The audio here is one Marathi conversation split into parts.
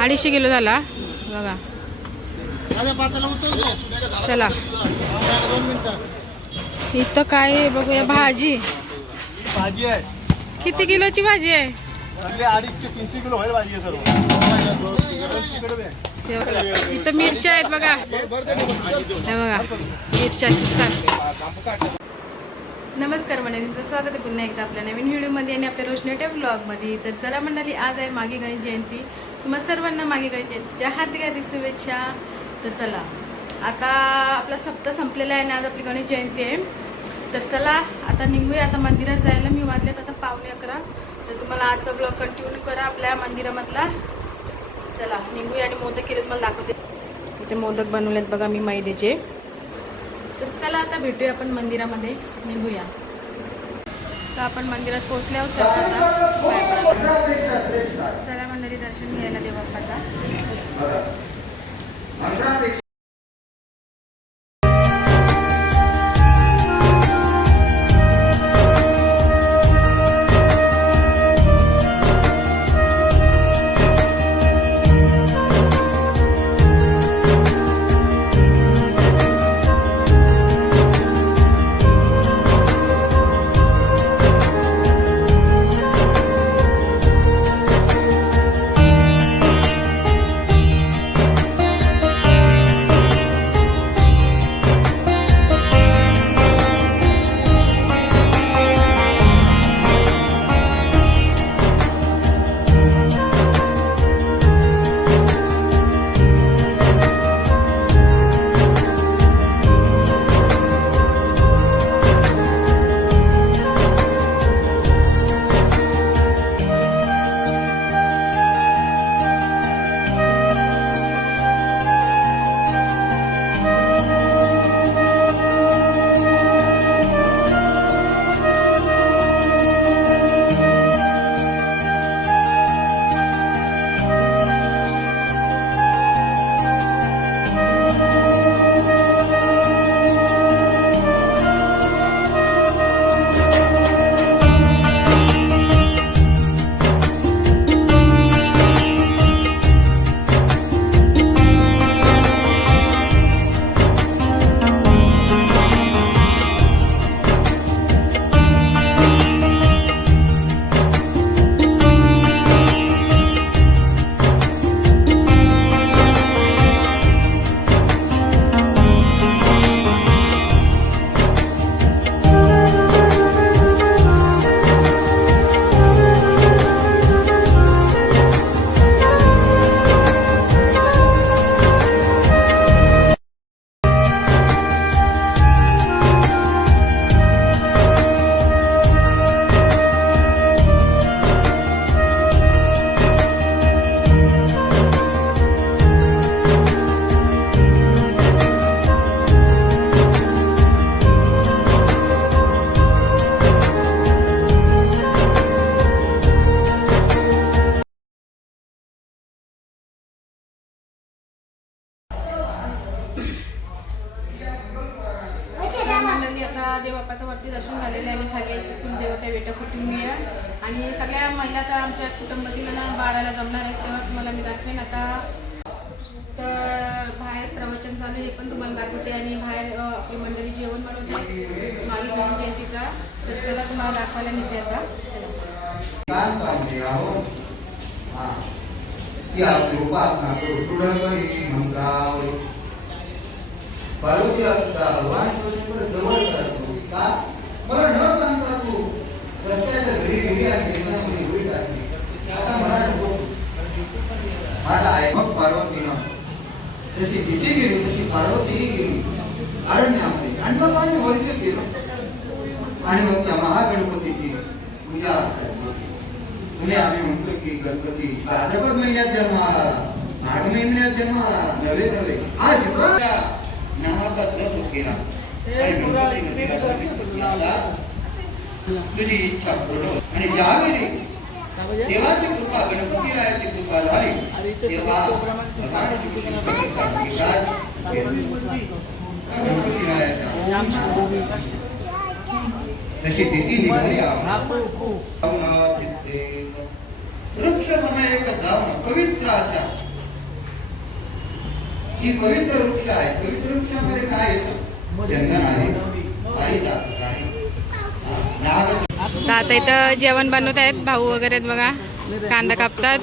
250 किलो झाला बघा. चला इथं काय आहे बघूया. भाजी आहे. किती किलोची भाजी आहे? 250-300 किलो होईल भाजी सर्व. इथं मिरच्या आहेत बघा. हे बघा मिरच्या शिजतात. नमस्कार मंडळी, तुमचं स्वागत आहे पुन्हा एकदा आपल्या नवीन व्हिडिओमध्ये आणि आपल्या रोशनी व्लॉगमध्ये. तर चला मंडळी, आज आहे माघी गणेश जयंती. तुम्हा सर्वांना माघी गणेश जयंतीच्या हार्दिक हार्दिक शुभेच्छा. तर चला आता आपला सप्ताह संपलेला आहे आणि आज आपली गणेश जयंती आहे. तर चला आता निघूया. आता मंदिरात जायला मी वाजल्यात आता 11:15. तर तुम्हाला आजचा ब्लॉग कंटिन्यू करा आपल्या मंदिरामधला. चला निघूया आणि मोदक केलेत मला दाखवते. इथे मोदक बनवलेत बघा मी मैद्याचे. तर चला आता भेटूया आपण मंदिरामध्ये, निघूया. तर आपण मंदिरात पोहोचल्यावर चला मंडळी दर्शन घ्यायला देवबाप्पाचा. आता देवबाप्पाचं वरती दर्शन झालेलं आहे आणि खाली तिथून देवता बेटा कुटुंबीय आणि सगळ्या महिला आता आमच्या कुटुंबातील 12ला जमणार आहेत, तेव्हा तुम्हाला मी दाखवेन. आता तर बाहेर प्रवचन चालू हे पण तुम्हाला दाखवते आणि बाहेर आपली मंडळी जेवण बनवते माघी गणेश जयंतीचा. तर चला तुम्हाला दाखवायला नेते आता. पार्वती असता भगवान शिवशंकर जवळ करतो का मला न सांगता तू दर्शनाच्या घरी गेली आणि देवनामध्ये उडी टाकली. आता मला नको माझा आहे. मग पार्वतीनं जशी तिथे गेली तशी पार्वतीही गेली अरण्यामध्ये आणि मग आम्ही वैद्य गेलो आणि मग त्या महागणपतीची पूजा तुम्ही आम्ही म्हणतो की गणपती भाद्रपद महिन्यात जन्म आला, माघ महिन्यात जन्म आला, नवे नवे आज नावाचा जप केला तुझी इच्छा पूर्ण. आणि ज्यावेळी देवाची कृपा गणपतीरायाची कृपा झाली तेव्हा तशी तिथी निघाली. वृक्ष एक जाऊन पवित्र असा ही पवित्र वृक्ष आहे. पवित्र वृक्षामध्ये काय येतं? चंदन आहे, पारिजात आहे, नाग. तर आता इथं जेवण बनवत आहेत भाऊ वगैरे आहेत बघा. कांदा कापतात,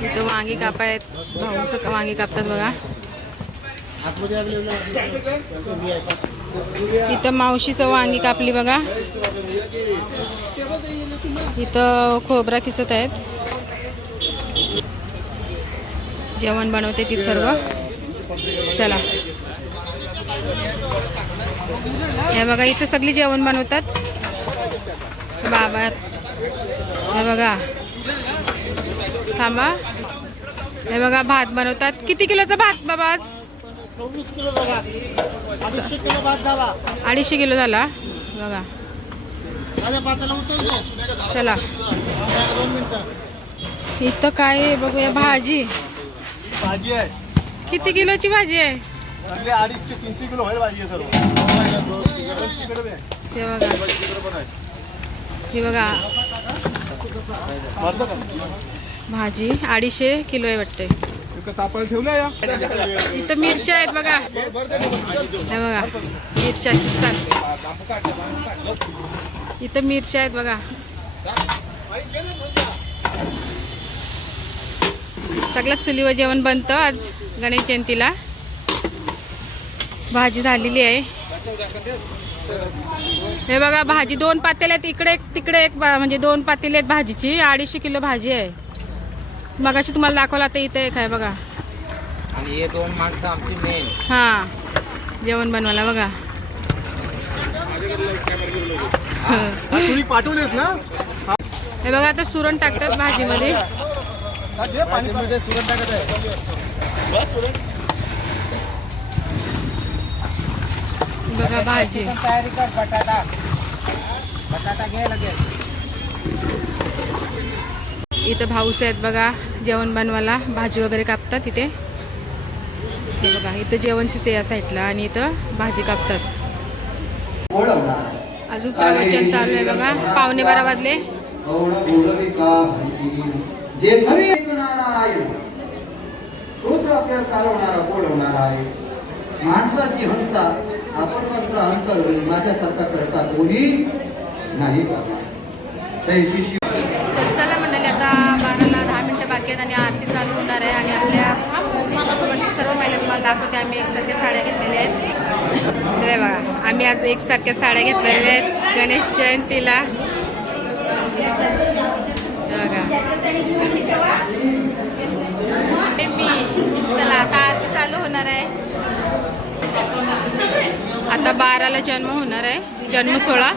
इथं वांगी कापायत भाऊ, वांगी कापतात बघा. इथं मावशीचं वांगी कापली बघा. इथं खोबरा किसत आहेत. जेवण बनवते ती सर्व. चला हे बघा, इथं सगळी जेवण बनवतात बाबा. हे बघा, थांबा. हे बघा भात बनवतात. किती किलोचा भात बाबा आज? 26 किलो भात, 250 किलो भात झाला. 250 किलो झाला बघा. माझ्या भाताला उचलतो. चला 2 मिनिटं. इथं काय आहे बघूया. भाजी भाजी आहे. किती किलोची भाजी आहे? सगळे 250 ते 300 किलो व्हायला पाहिजे सर्व. हे बघा, हे बघा भाजी 250 किलो आहे वाटते. कापायला ठेवलं या. इथं मिरच्या आहेत बघा. हे बघा मिरच्या शिजतात. इथं मिरच्या आहेत बघा. सगळ्यात चुलीवर जेवण बनतं आज गणेश जयंतीला. भाजी झालेली आहे. हे बघा भाजी 2 पातेले आहेत. इकडे एक तिकडे एक, म्हणजे 2 पातेले आहेत भाजीची. 250 किलो भाजी आहे. मगाशी तुम्हाला दाखवला तर इथे एक आहे बघा. आणि हे 2 माणसं आमची मेन. हा जेवण बनवायला बघा. तुम्ही पाठवलेत ना. हे बघा आता सुरण टाकतात भाजीमध्ये. पाणीमध्ये सुरण टाकत आहे. बघा भाजी. तयारी कर. बटाटा बटाटा घे लगेच. इथं भाऊस आहेत बघा जेवण बनवायला. भाजी वगैरे कापतात इथे. हे बघा इथं जेवण शिजते या साईडला आणि इथं भाजी कापतात. अजून प्रवचन चालू आहे बघा. 11:15 वाजले. जे खरी ऐकणारा आहे तोच आपल्या चालवणारा बोलवणारा आहे. माणसाची हंसा आपण मात्र अंतर माझ्यासारखा करता कोणी नाही बाबा. चला मंडळी, आता 12ला 10 मिनिटं बाकी आहेत आणि आरती चालू होणार आहे. आणि आपल्या सर्व महिला तुम्हाला दाखवते. आम्ही एकसारख्या साड्या घेतलेल्या आहेत. तर बघा आम्ही आज एकसारख्या साड्या घेतलेल्या आहेत गणेश जयंतीला. बघा चला आता आरती चालू होणार आहे. आता 12ला जन्म होणार आहे. जन्म सोहळा.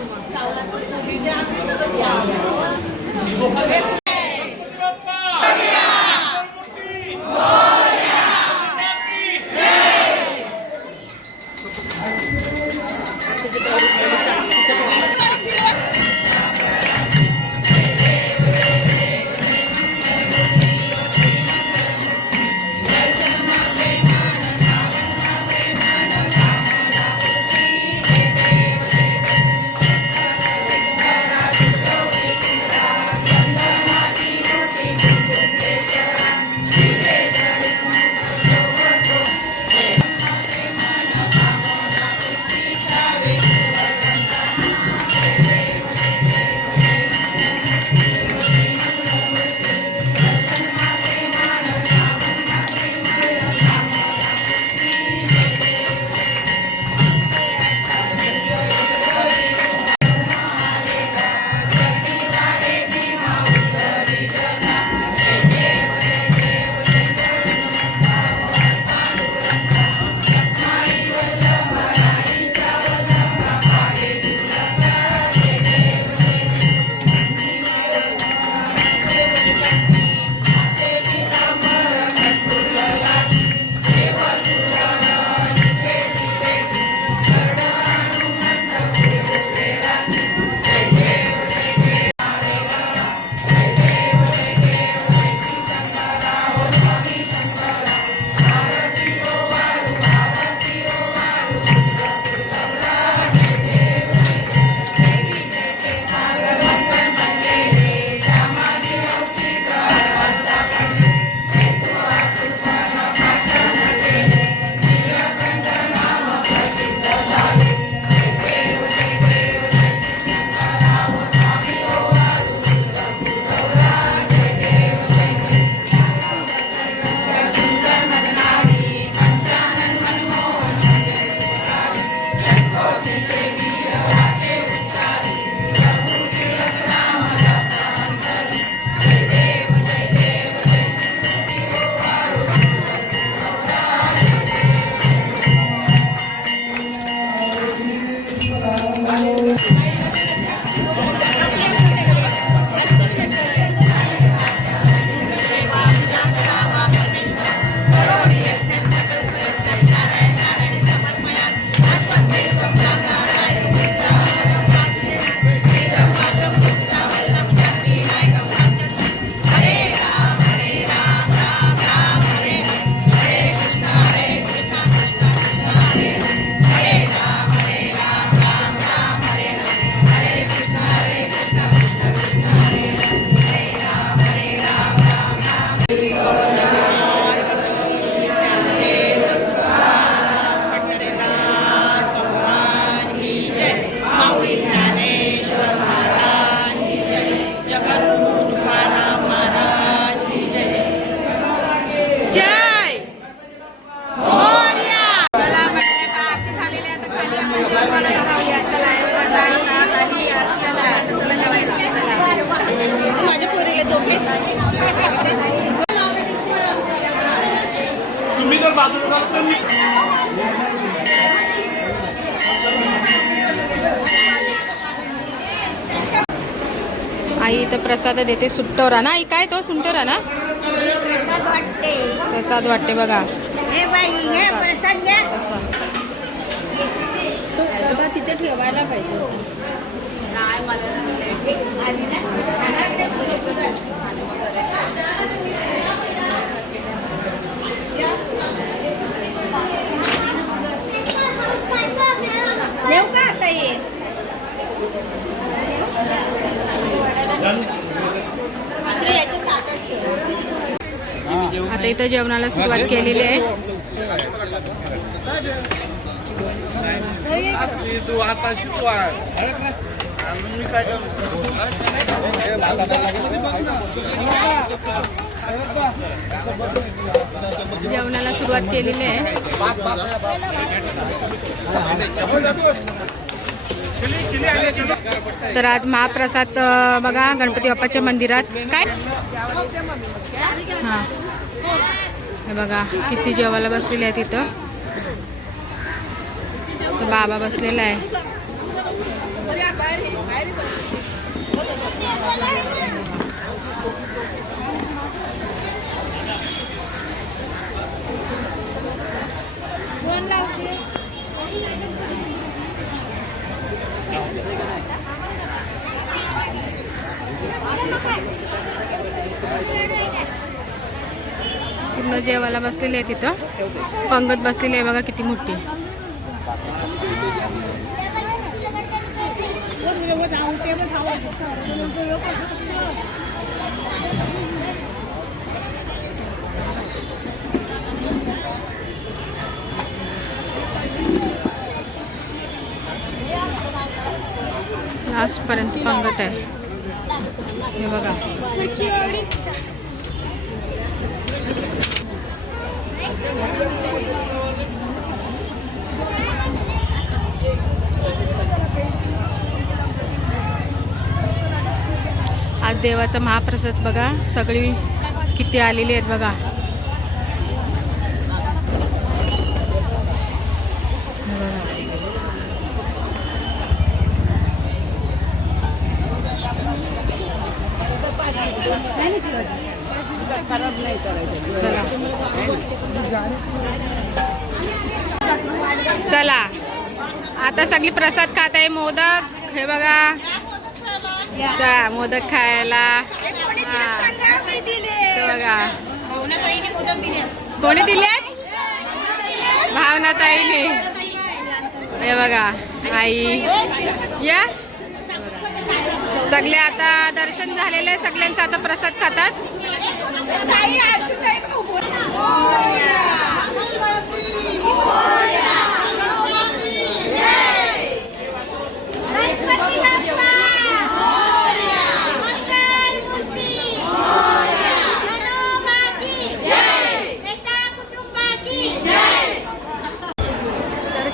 जेवायला जाऊया. चला माझे पोरी दोघे. तुम्ही जर बाजूला झाला तर मी आई इथं प्रसाद देते. सुट्टोरा ना आई, काय तो सुंटोरा ना? प्रसाद वाटते बघा. तिथे ठेवायला पाहिजे. येऊ का आता ये? आता इथं जेवणाला सुरुवात केलेली आहे. तू आता शिकवा मी काय जेवणाला सुरुवात केलेली आहे. तर आज महाप्रसाद बघा गणपती बाप्पाच्या मंदिरात. काय हा हे बघा किती जेवायला बसलेले आहेत तिथं. तो बाबा बसलेला आहे. पूर्ण जेवायला बसलेले आहे तिथं. पंगत बसलेली आहे बघा किती मोठी. लास्ट पर्यंत पंगत आहे हे बघा. आज देवाचा महाप्रसाद बघा. सगळी किती आलेली आहेत बघा. चला चला आता सगळी प्रसाद खात आहे. मोदक हे बघा. चला मोदक खायला. बघा कोणी दिले? भावनाताईने. हे बघा आई या. सगळे आता दर्शन झालेले. सगळ्यांचा आता प्रसाद खातात.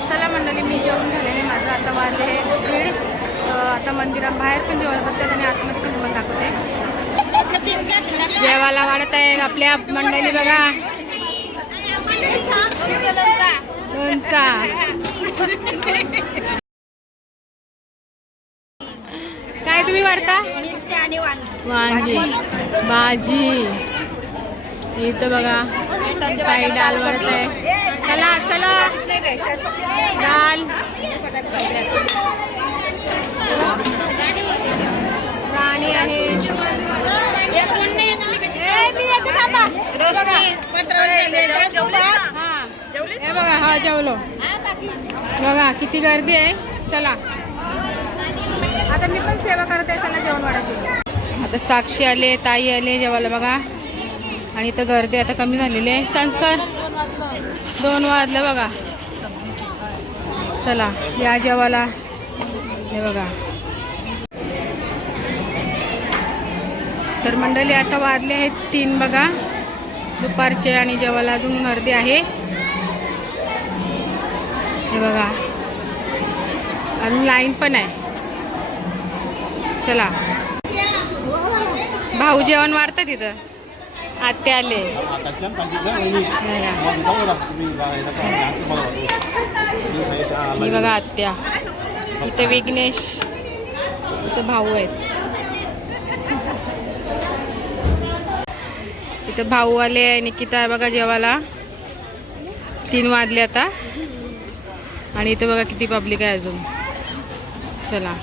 चला मंडळी मी जेवण झालेले. माझं आता वाजले 1:30. आता मंदिरात बाहेर पण जेवण बसतात आणि आतमध्ये पण जेवण दाखवते. जेवायला वाढत आहे आपल्या मंडळी बघा. लोणचा काय तुम्ही वाढता? वांगी भाजी. इथं बघा काही डाल वाढत आहे. चला चला डाल राणी आहे. हे बघा हा जेवलो बघा किती गर्दी आहे. चला आता मी पण सेवा करत आहे. चला जेवण वाढायची. आता साक्षी आले, ताई आले जेवायला बघा. आणि इथं गर्दी आता कमी झालेली आहे. संस्कार 2 वाजले बघा. चला या जेवायला. हे बघा तर मंडळी आता वाजले आहेत 3 बघा दुपारचे. आणि जेवायला अजून गर्दी आहे. हे बघा आणि लाईन पण आहे. चला भाऊ जेवण वाढतं तिथं. आत्या आले. ही बघा आत्या. इथं विघ्नेश, इथं भाऊ आहेत. इथं भाऊ आले. निकिता आहे बघा जेवायला. 3 वाजले आता. आणि इथं बघा किती पब्लिक आहे अजून. चला